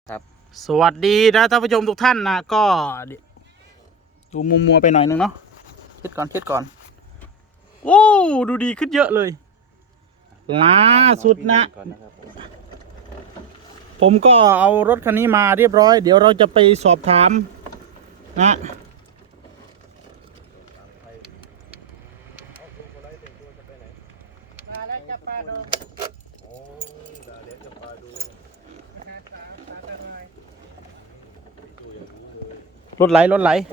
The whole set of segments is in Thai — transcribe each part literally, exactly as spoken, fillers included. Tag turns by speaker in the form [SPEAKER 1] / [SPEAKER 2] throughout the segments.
[SPEAKER 1] ครับ
[SPEAKER 2] สวัสดีนะท่านผู้ชมทุกท่านนะก็ดูมัวมัวไปหน่อยนึงเนาะเช็ดก่อนเช็ดก่อนโอ้ดูดีขึ้นเยอะเลยล่าสุดนะ ผมก็เอารถคันนี้มาเรียบร้อยเดี๋ยวเราจะไปสอบถามนะมาแล้วจะปลาดงโอ้มาแล้วจะปลาดงรถไหลรถไหล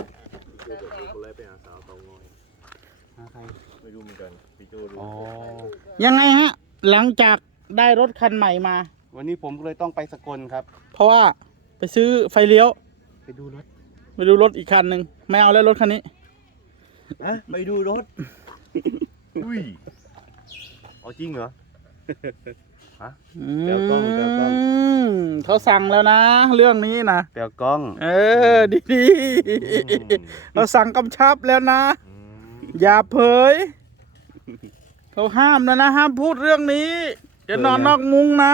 [SPEAKER 1] ไม่รู้เหมือนกันพี่โจรู้
[SPEAKER 2] ยังไงฮะหลังจากได้รถคันใหม่มา
[SPEAKER 1] วันนี้ผมก็เลยต้องไปสกลครับ
[SPEAKER 2] เพราะว่าไปซื้อไฟเลี้ยว
[SPEAKER 1] ไปดูรถ
[SPEAKER 2] ไปดูรถอีกคันหนึ่งไม่เอาแล้วรถคันนี้
[SPEAKER 1] อะไปดูรถอุ้ยเอาจริงเหรอฮะเดี๋ยวกล้องเดี๋ยวกล้อง
[SPEAKER 2] เขาสั่งแล้วนะเรื่องนี้นะ
[SPEAKER 1] เดี๋ยวกล้อง
[SPEAKER 2] เออดีดีเราสั่งกำชับแล้วนะอย่าเผยเขาห้ามนะนะห้ามพูดเรื่องนี้จะนอนนอกมุ้งนะ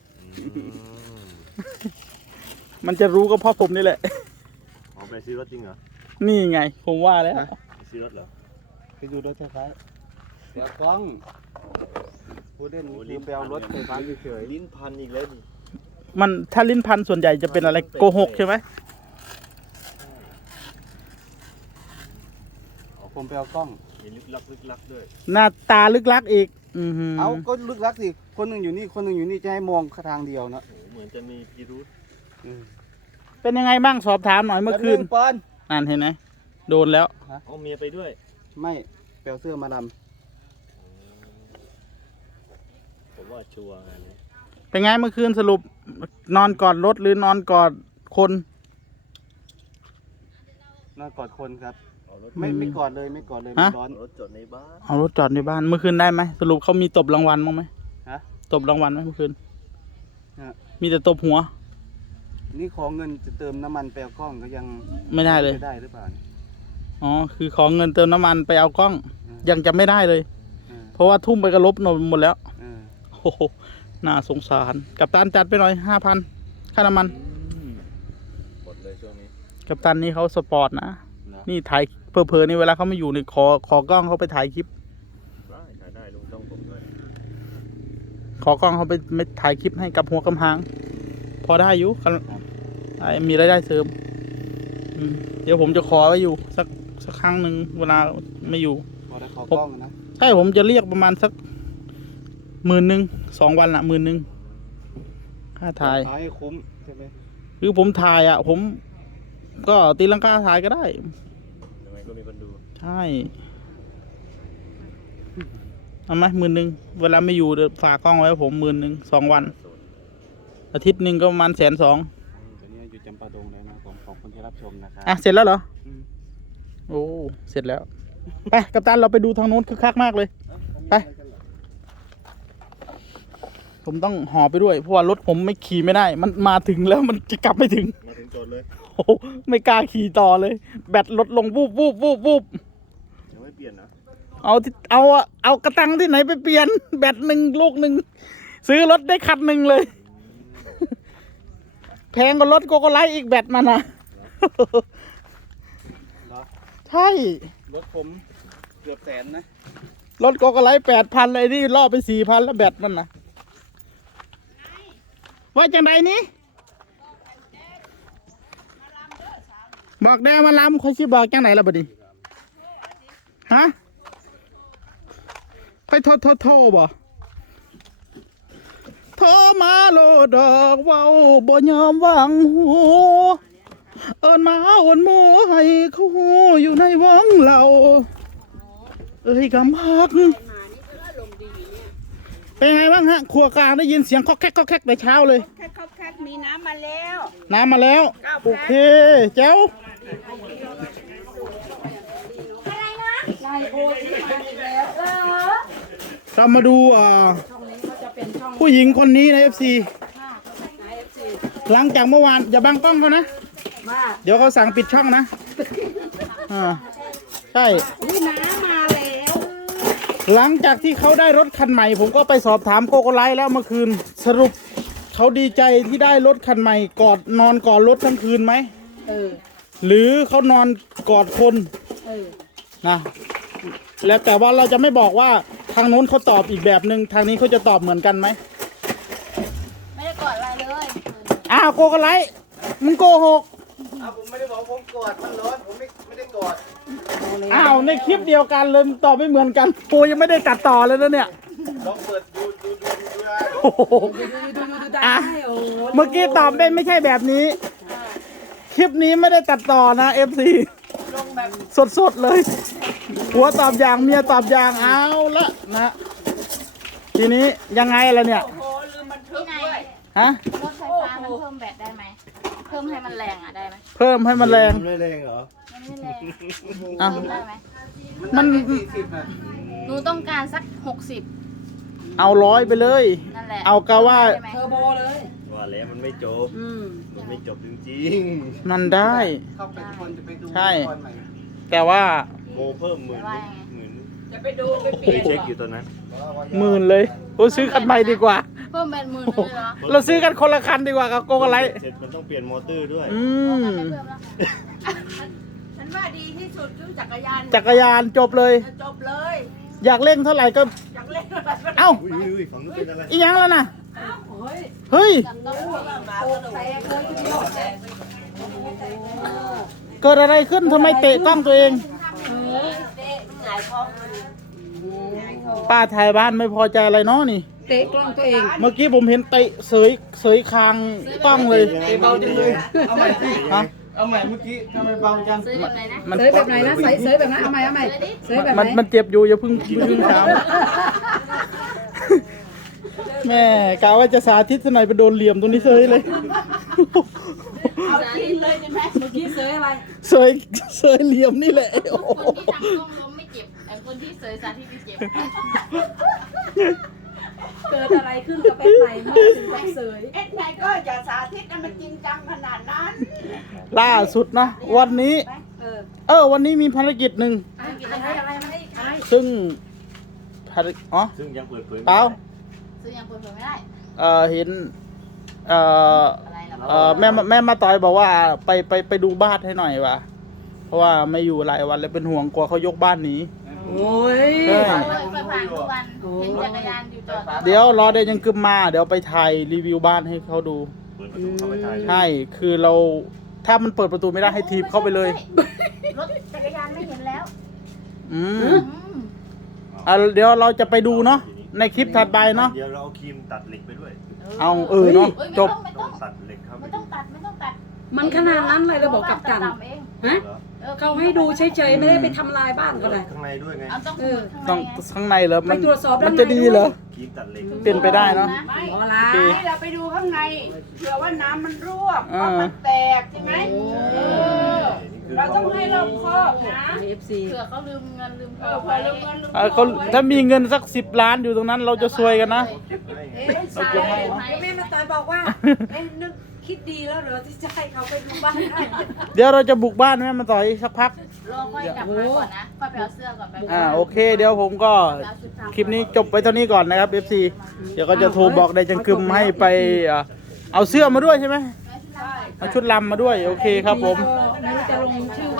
[SPEAKER 2] มันจะรู้ก็เพราะผมนี่แหละ
[SPEAKER 1] เอาไปซื้อรถจริงเหรอ
[SPEAKER 2] นี่ไงผมว่าแล้ว
[SPEAKER 1] ไปซื้อรถเหรอไปดูรถไฟฟ้าเดี๋ยวกล้องพูดเล่นคือไปเอารถไฟฟ้าเฉยๆลิ้นพันอีกแล้วดิ
[SPEAKER 2] มันถ้าลิ้นพันส่วนใหญ่จะเป็นอะไรโกหกใช่ไหม
[SPEAKER 1] ผมไปเอากล้องมีลึกลักลึกลักด้วย
[SPEAKER 2] หน้าตาลึกลักอีก
[SPEAKER 1] เอาก็ลึกลักสิคนหนึ่งอยู่นี่คนหนึ่งอยู่นี่จะให้มองทางเดียวนะเหมือนจะมีพิรุธ
[SPEAKER 2] เป็นยังไงบ้างสอบถามหน่อยเมื่อคืนนั่นเห็นไหมโดนแล้ว
[SPEAKER 1] เอาเมียไปด้วยไม่แปลเสื้อมาดำผมว่าชัวร์อันนี้
[SPEAKER 2] เป็นไงเมื่อคืนสรุปนอนกอดรถหรือนอนกอดคน
[SPEAKER 1] นอนกอดคนครับไม่ไม่กอดเลยไม่กอดเลยร้อนรถจอดในบ้าน
[SPEAKER 2] เอารถจอดในบ้านเมื่อคืนได้ไหมสรุปเขามีตบรางวัลมั้งไหม
[SPEAKER 1] ฮะ
[SPEAKER 2] ตบรางวัลไหมเมื่อคืนมีแต่ตบหัว
[SPEAKER 1] นี่ขอเงินจะเติมน้ำมันไปเอากล้องก็ยัง
[SPEAKER 2] ไม่ได้เลย
[SPEAKER 1] ได้หรือเปล่า
[SPEAKER 2] อ๋อคือขอเงินเติมน้ำมันไปเอากล้องยังจะไม่ได้เลยเพราะว่าทุ่มไปกระลบนหมดแล้วโอ้โหน่าสงสารกัปตันจัดไปหน่อยห้าพันค่าน้ำมัน
[SPEAKER 1] หมดเลยช่วงนี้
[SPEAKER 2] กัปตันนี่เขาสปอร์ตนะนี่ถ่ายเพอเพอนี่เวลาเขาไม่อยู่นี่ขอขอกล้องเขาไปถ่ายคลิป
[SPEAKER 1] ได้ถ่ายได้ลุงต้องผมด้วย
[SPEAKER 2] ขอกล้องเขาไปไม่ถ่ายคลิปให้กับหัวกำหางพอได้อยู่กันมีรายได้เสริมเดี๋ยวผมจะขอไว้อยู่สักสักครั้งหนึ่งเวลาไม่อยู่
[SPEAKER 1] พอได้ขอกล้องนะ
[SPEAKER 2] ใช่ผมจะเรียกประมาณสักหมื่นหนึ่งสองวันละหมื่นหนึ่งค่าถ่าย
[SPEAKER 1] ถ่ายคุ้มใช่ไหม
[SPEAKER 2] หรือผมถ่ายอ่ะผมก็ตีลังกาถ่ายก็ได้
[SPEAKER 1] ยังไงก็มีคนดู
[SPEAKER 2] ใช่เอาไหมหมื่นหนึ่งเวลาไม่อยู่เดี๋ยวฝากกล้องไว้ผมหมื่นหนึ่งสองวันอาทิตย์หนึ่งก็ประมาณแสนสอง
[SPEAKER 1] ตอนนี้อยู่จำปาดงแล้วนะผมขอบคุณที่รับชมนะครับ
[SPEAKER 2] อ่ะเสร็จแล้วเหรอโอ้เสร็จแล้วไปกัปตันเราไปดูทางโน้นคึกคักมากเลยไปผมต้องห่อไปด้วยเพราะว่ารถผมไม่ขี่ไม่ได้มันมาถึงแล้วมันจะกลับไม่ถึง
[SPEAKER 1] มาถึงจอดเลย
[SPEAKER 2] โอ้ไม่กล้าขี่ต่อเลยแบตลดลงวูบวูบวูบวูบ
[SPEAKER 1] ยังไม่เปลี่ยนนะ
[SPEAKER 2] เอาเอาเอากระตังที่ไหนไปเปลี่ยนแบตหนึ่งลูกหนึ่งซื้อรถได้คันหนึ่งเลยแพงกว่ารถโกโกไลท์อีกแบตมันนะใช่
[SPEAKER 1] รถผมเกือบแสนนะ
[SPEAKER 2] รถโกโกไลท์แปดพันเลยนี่ล่อไปสี่พันแล้วแบตมันนะว่าจังไรนี้บอกแดงมาลำคอยชิบอกจังไหนล่ะบัดนี้ฮะไปโทษโทษโทษบ่โทรมาโลดอกเว้าบ่ยอมวางหูเอิญมาโอนมือให้เขาอยู่ในวงเราเอ้ยกำพักเป็นไงบ้างฮะครัวกลางได้ยินเสียงคอกแคกคอกแคกแต่เช้าเลย
[SPEAKER 3] แคกคอกแคกมีน้ำมาแล้ว
[SPEAKER 2] น้ำมาแล้วโอเคเจ้า
[SPEAKER 3] อะไรนะนายโอ๊ตมาอีกแล้วเออ
[SPEAKER 2] เรามาดูอ่าผู้หญิงคนนี้ใน เอฟ ซี หลังจากเมื่อวานอย่าบังกล้องเขานะเดี๋ยวเขาสั่งปิดช่องนะอ่าใช่
[SPEAKER 3] นี่น้ำมาแล้ว
[SPEAKER 2] หลังจากที่เขาได้รถคันใหม่ผมก็ไปสอบถามโกโกไลท์แล้วเมื่อคืนสรุปเขาดีใจที่ได้รถคันใหม่กอดนอนกอดรถทั้งคืนไหม
[SPEAKER 3] เออ
[SPEAKER 2] หรือเขานอนกอดคน
[SPEAKER 3] เออ
[SPEAKER 2] นะแล้วแต่ว่าเราจะไม่บอกว่าทางโน้นเขาตอบอีกแบบหนึ่งทางนี้เขาจะตอบเหมือนกันไหม
[SPEAKER 3] ไม่ได้กอดอะไรเลย
[SPEAKER 2] อ้าวโกกไลท์มึงโกหก
[SPEAKER 1] อ้าวผมไม่ได้บอกผมกอดมันร้อนผมไม่ไม่ได้กอด
[SPEAKER 2] อ้าวในคลิปเดียวกันเลยมึงตอบไม่เหมือนกันกูยังไม่ได้ตัดต่อเลยนะเนี่ย
[SPEAKER 1] ลองเปิดดูดูดูดูได้
[SPEAKER 2] โอ้โหอ่ะเมื่อกี้ตอบไม่ไม่ใช่แบบนี้ คลิปนี้ไม่ได้ตัดต่อนะ เอฟ ซี
[SPEAKER 3] ลงแบบ
[SPEAKER 2] สดๆเลย หัวตอบอย่างเมียตอบอย่างเอาละนะ ทีนี้ยังไงล่ะเนี่ย
[SPEAKER 3] ที่ไหน
[SPEAKER 2] ฮะ
[SPEAKER 3] รถไฟฟ้ามันเพิ่มแบตได้ไหมเพิ่มให้มันแรงอ่ะได้ไหม
[SPEAKER 2] เพิ่มให้มันแรง
[SPEAKER 1] มันไม่แรงเหรอ
[SPEAKER 3] มันไม่แรง
[SPEAKER 2] อ่ะ
[SPEAKER 3] เพิ่มได้ไหม
[SPEAKER 2] มัน
[SPEAKER 3] หนูต้องการสักหกสิบ
[SPEAKER 2] เอาร้อยไปเลย
[SPEAKER 3] นั่นแหละ
[SPEAKER 2] เอากะว่า
[SPEAKER 3] ได้ไหม
[SPEAKER 4] เทอร์โบเลย
[SPEAKER 1] ว่าแล้วมันไม่จบ
[SPEAKER 4] อืม
[SPEAKER 1] มันไม่จบจริง
[SPEAKER 2] มันได้
[SPEAKER 4] เข้าไปทุกคนจะไปดู
[SPEAKER 2] ใช่
[SPEAKER 4] ก่อนใหม่
[SPEAKER 2] แต่ว่า
[SPEAKER 1] ๆโมเพิ่มหมื่นหมื่น
[SPEAKER 4] จะไปดูไปเป
[SPEAKER 1] เค
[SPEAKER 4] ลี่ย
[SPEAKER 1] ย
[SPEAKER 4] น
[SPEAKER 1] เช็คอยู่ตอนนั้น
[SPEAKER 2] หมื่นเลยโอ้ซื้อคันใหม่ดีกว่า
[SPEAKER 3] เพิ่มแบตหมื่นเลยเหรอ
[SPEAKER 2] เราซื้อกันคนละคันดีกว่ากับโกกไลท์
[SPEAKER 1] เสร็จมันต้องเปลี่ยนมอเตอร์ด้วย
[SPEAKER 2] อืม
[SPEAKER 3] ไม่เพิ่มแล้ว
[SPEAKER 4] ฉันว่าดีที่สุดคือจักรยาน
[SPEAKER 2] จักรยานจบเลย
[SPEAKER 4] จบเลย
[SPEAKER 2] อยากเล่นเท่าไหร่ก็
[SPEAKER 4] อยากเล่นอะไรก็
[SPEAKER 2] เอ้า
[SPEAKER 1] อุ้ยอุ้ยอุ้ยฝั่งนู้นเป็นอะไร
[SPEAKER 2] อีหยังแล้วนะ
[SPEAKER 4] โอ้ย
[SPEAKER 2] เฮ้ย
[SPEAKER 3] จับต้องพูด
[SPEAKER 4] มาสนุก
[SPEAKER 3] แตกเลยทีเดียวแตก
[SPEAKER 2] เกิดอะไรขึ้นทำไมเตะกล้องตัวเอง
[SPEAKER 4] เตะหงายท้องมัน
[SPEAKER 2] ป้าถ่ายบ้านไม่พอใจอะไรเนาะนี่
[SPEAKER 4] เตะกล้องตัวเอง
[SPEAKER 2] เมื่อกี้ผมเห็นเตะเสยเสยคางกล้องเลย
[SPEAKER 1] เบาจังเลย
[SPEAKER 2] เอาใหม่สิฮะเอาใหม่เมื่อกี้ทำไมเบาจัง
[SPEAKER 3] ซื้อแบบไหนนะ
[SPEAKER 2] มัน
[SPEAKER 4] เสยแบบไหนนะเสยเสยแบบนั้นเอาใหม่เอาใหม่เสยแบบไห
[SPEAKER 2] มัน
[SPEAKER 4] น
[SPEAKER 2] มันเจ็บอยู่อย่าเพิ่งอย่าเพิ่งถามแม่กะว่าจะสาธิตสนอยไปโดนเหลี่ยมตรงนี้เสยเลย
[SPEAKER 4] เอาทีเลยใช่ไหมเมื่อกี้เสยอะไร
[SPEAKER 2] เสยเสยเหลี่ยมนี่แหละโอ้โห
[SPEAKER 3] คนที่ทำกล้องล้มไม่เจ็บไอ้คนที่เสยสาธิตที่เจ็บ
[SPEAKER 4] เกิดอะไรขึ้นกับแป๊บไหนเมื่อถึงต้องเสย
[SPEAKER 5] เอ็ดไหนก็อย่าสาธิตให้มันจริงจังขนาดนั้น
[SPEAKER 2] ล่าสุดนะวันนี้
[SPEAKER 4] เออ
[SPEAKER 2] เออวันนี้มีภารกิจหนึ่ง
[SPEAKER 4] อะไรอะไรมาให้อะไร
[SPEAKER 2] ซึ่งภารกิจอ๋อ
[SPEAKER 1] ซึ่งยังเปิดเผยไม่
[SPEAKER 2] เปล่า
[SPEAKER 1] ได้
[SPEAKER 3] ซื้อยังเปิดเผยไม่ได้
[SPEAKER 2] เออเห็นเออ
[SPEAKER 3] อะไรล่ะ
[SPEAKER 2] เออแม่แม่มาต่อยบอกว่าไปไปไปดูบ้านให้หน่อยว่ะเพราะว่าไม่อยู่หลายวันเลยเป็นห่วงกลัวเขายกบ้านหนี
[SPEAKER 4] โอ้ย
[SPEAKER 2] ใช่
[SPEAKER 3] เคยไปผ่านทุกวันเห็นจักรยานอยู่จอด
[SPEAKER 2] เดี๋ยวรอเดยวยังกึมมาเดี๋ยวไปถ่ายรีวิวบ้านให้เขาดู
[SPEAKER 1] เปิดประตูเข้าไปถ่ายเลย
[SPEAKER 2] ใช่คือเราถ้ามันเปิดประตูไม่ได้ให้ทีบเข้าไปเลย
[SPEAKER 3] รถจักรยานไม่เห็นแล้ว
[SPEAKER 2] อืม
[SPEAKER 3] อืม
[SPEAKER 2] อ่ะเดี๋ยวเราจะไปดูเนาะในคลิปถัดไปเนาะ
[SPEAKER 1] เดี๋ยวเราเอาครีมตัดเหล็กไปด้วย
[SPEAKER 2] เอาเออเนาะ
[SPEAKER 3] อ้ยไม่
[SPEAKER 2] จบ
[SPEAKER 3] ต้องไม่
[SPEAKER 1] ต้
[SPEAKER 3] ต้
[SPEAKER 1] อ
[SPEAKER 3] อง ง
[SPEAKER 1] ตัดเหล็กเข้าไป
[SPEAKER 3] ไม่ต้องตัดไม่ต้องตัด
[SPEAKER 4] มันขนาดนั้นเลยระบบกับกัน
[SPEAKER 3] ตัดต่ำเอง
[SPEAKER 4] ฮะ
[SPEAKER 1] เหรอ
[SPEAKER 3] ออ
[SPEAKER 4] เขาให้ดูเฉยๆไม่ได้ไปทำลายบ้านเขาเลย
[SPEAKER 1] ข้างในด้วยไง
[SPEAKER 3] เอาต้อง
[SPEAKER 4] เออ
[SPEAKER 3] ข้างใน
[SPEAKER 2] ต้อง
[SPEAKER 3] ไง
[SPEAKER 2] ข้างในเหรอมัน
[SPEAKER 4] ไปตรวจสอบด้านใน
[SPEAKER 2] มันจะดีเหรอ
[SPEAKER 1] ครีมตัดเหล็ก
[SPEAKER 2] เป็นไปได้เนาะ
[SPEAKER 5] ไม่
[SPEAKER 4] อ๋อละ
[SPEAKER 5] ให้เราไปดูข้างในเผื่อว่าน้ำมันรั่ว
[SPEAKER 2] อ่า
[SPEAKER 5] เพราะมันแตกใช่ไหมเออ เราต้องให้รอบคอบนะ
[SPEAKER 4] เอฟซี
[SPEAKER 3] เผื่อเขาลืมเงินลืมท
[SPEAKER 5] เอ
[SPEAKER 3] อ
[SPEAKER 5] อง เผื่อลืมเงินลืมท
[SPEAKER 2] เออ
[SPEAKER 5] อง
[SPEAKER 2] เขา
[SPEAKER 5] ไว้
[SPEAKER 2] ถ้ามีเงินสักสิบล้านอยู่ตรงนั้น เราจะซวยกันนะ
[SPEAKER 1] เก็บให้ไง
[SPEAKER 5] เอ๊ะใช่
[SPEAKER 2] จะให้
[SPEAKER 4] แม่มาตายบอกว่าเอ๊ะนึกคิดดีแล้วเหรอที่จะให้เขาไปดูบ้านให้
[SPEAKER 2] เดี๋ยวเราจะบุกบ้านแม่มาต่อยสักพัก
[SPEAKER 3] รอค่อยกลับมาก่อนนะค่อยไปเอาเสื้อก่อนไป
[SPEAKER 2] อ่าโอเค เดี๋ยวผมก็คลิปนี้จบไปเท่านี้ก่อนนะครับ เอฟ ซี เดี๋ยวก็จะโทรบอกได้จังกึมให้ไปอ่ะเอาเสื้อมาด้วยใช่ไหมเอาชุดลำมาด้วยโอเคครับผม
[SPEAKER 4] ก็ไม่รู้จะลงชื่อ